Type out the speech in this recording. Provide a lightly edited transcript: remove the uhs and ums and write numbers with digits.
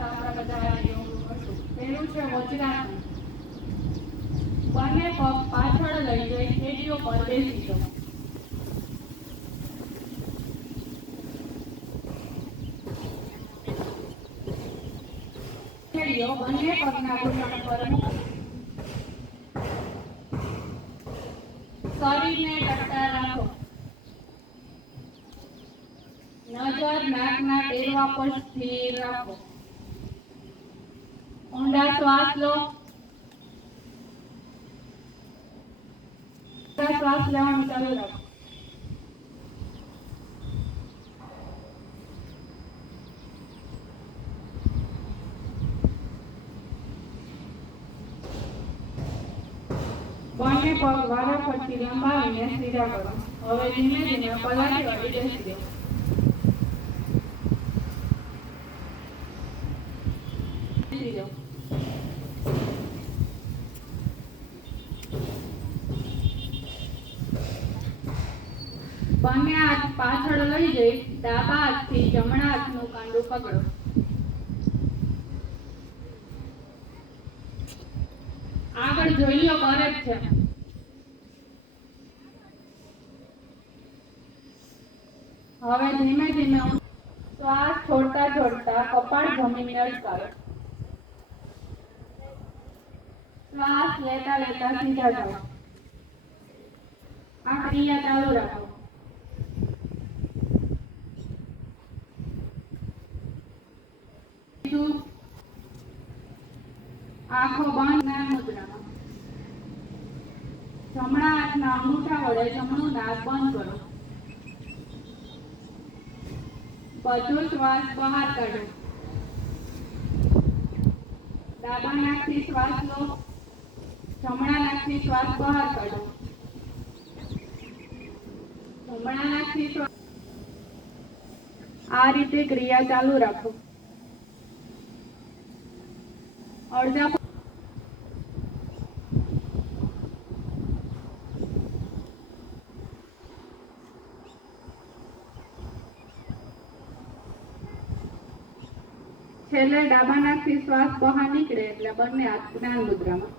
આપણા બધા યોગ કરશું. પહેલું છે વજ્રાસન. બંને પગ પાછળ લઈ જઈ થેલીઓ પર બેસી જાઓ. થેલીઓ બંને પગના ઘૂંટણ પર મૂકો. શરીરને ટકતા રાખો. નજર નાકના ટેરવા પર સ્થિર રાખો. ઊંડા શ્વાસ લો. શ્વાસ લેવાનું ચાલુ રાખો. બંને પગ વારાફરતી લંબાવીને સીધા કરો. હવે ધીમે ધીમે પલાટી વાળી બેસી દો. બંને હાથ પાછળ લઈ જઈ ડાબા હાથથી જમણા હાથનું કાંડું પકડો. આગળ જોઈ લો કરે જ છે. હવે ધીમે ધીમે શ્વાસ છોડતા છોડતા કપાળ જમીને અટકાવો. શ્વાસ લેતા લેતા સીધા જાઓ. આ ક્રિયા ચાલુ રાખો. આંખો બંધ ના મુદ્રામાં. જમણા હાથના અંગૂઠા વડે જમણું નાક બંધ કરો. બધો શ્વાસ બહાર કાઢો. ડાબા નાકથી શ્વાસ લો. જમણા નાકથી શ્વાસ બહાર કાઢો. જમણા નાકથી શ્વાસ. આ રીતે ક્રિયા ચાલુ રાખો. અડધા છેલ્લે ડાબા નાકથી શ્વાસ બહાર નીકળે એટલે બંને હાથ જ્ઞાન મુદ્રામાં.